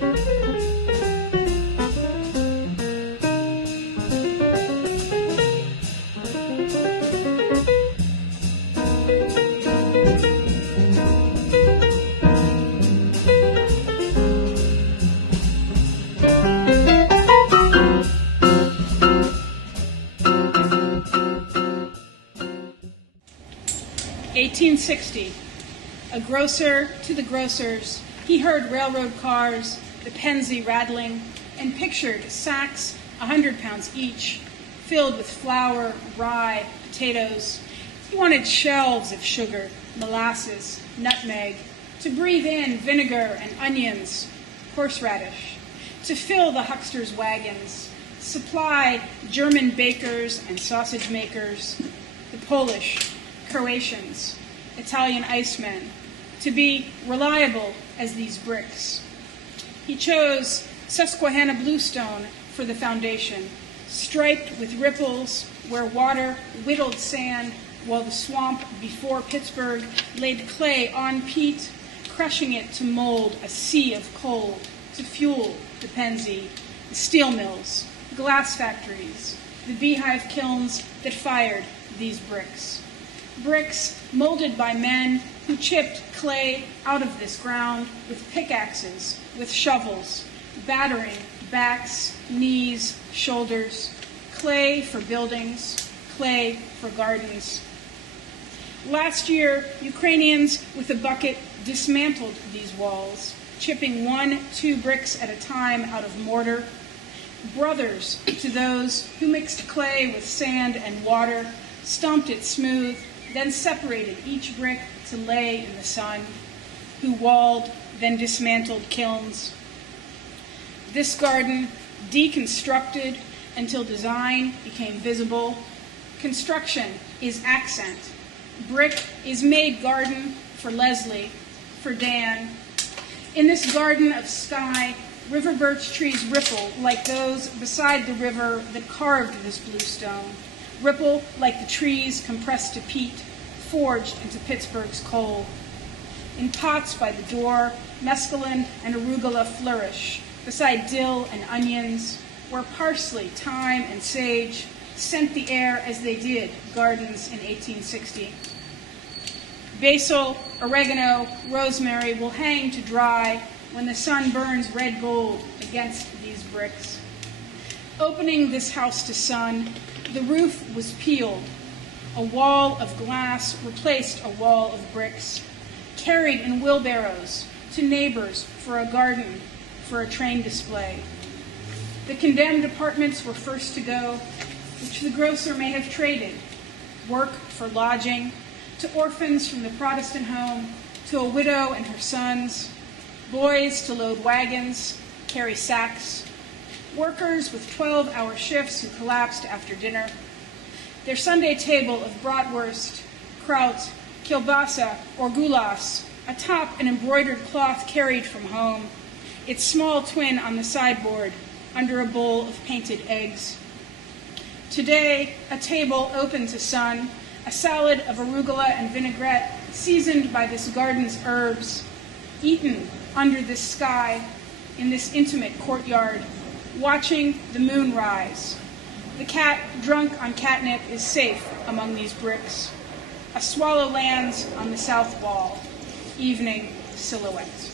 (1860). A grocer to the grocers, he heard railroad cars, the Pennsy rattling, and pictured sacks 100 pounds each, filled with flour, rye, potatoes. He wanted shelves of sugar, molasses, nutmeg, to breathe in vinegar and onions, horseradish, to fill the hucksters' wagons, supply German bakers and sausage makers, the Polish, Croatians, Italian icemen, to be reliable as these bricks. He chose Susquehanna bluestone for the foundation, striped with ripples where water whittled sand, while the swamp before Pittsburgh laid clay on peat, crushing it to mold a sea of coal, to fuel the Pennsy, the steel mills, glass factories, the beehive kilns that fired these bricks. Bricks molded by men who chipped clay out of this ground with pickaxes, with shovels, battering backs, knees, shoulders, clay for buildings, clay for gardens. Last year, Ukrainians with a bucket dismantled these walls, chipping 1-2 bricks at a time out of mortar. Brothers to those who mixed clay with sand and water, stomped it smooth, then separated each brick to lay in the sun, who walled, then dismantled kilns. This garden deconstructed until design became visible. Construction is accent. Brick is made garden for Leslie, for Dan. In this garden of sky, river birch trees ripple like those beside the river that carved this bluestone, ripple like the trees compressed to peat, forged into Pittsburgh's coal. In pots by the door, mescaline and arugula flourish, beside dill and onions, where parsley, thyme, and sage scent the air as they did gardens in 1860. Basil, oregano, rosemary will hang to dry when the sun burns red gold against these bricks. Opening this house to sun, the roof was peeled. A wall of glass replaced a wall of bricks, carried in wheelbarrows to neighbors for a garden, for a train display. The condemned apartments were first to go, which the grocer may have traded, work for lodging, to orphans from the Protestant home, to a widow and her sons, boys to load wagons, carry sacks, workers with 12-hour shifts who collapsed after dinner, their Sunday table of bratwurst, kraut, kielbasa, or goulash, atop an embroidered cloth carried from home, its small twin on the sideboard under a bowl of painted eggs. Today, a table open to sun, a salad of arugula and vinaigrette seasoned by this garden's herbs, eaten under this sky in this intimate courtyard, watching the moon rise. The cat, drunk on catnip, is safe among these bricks. A swallow lands on the south wall. Evening silhouette.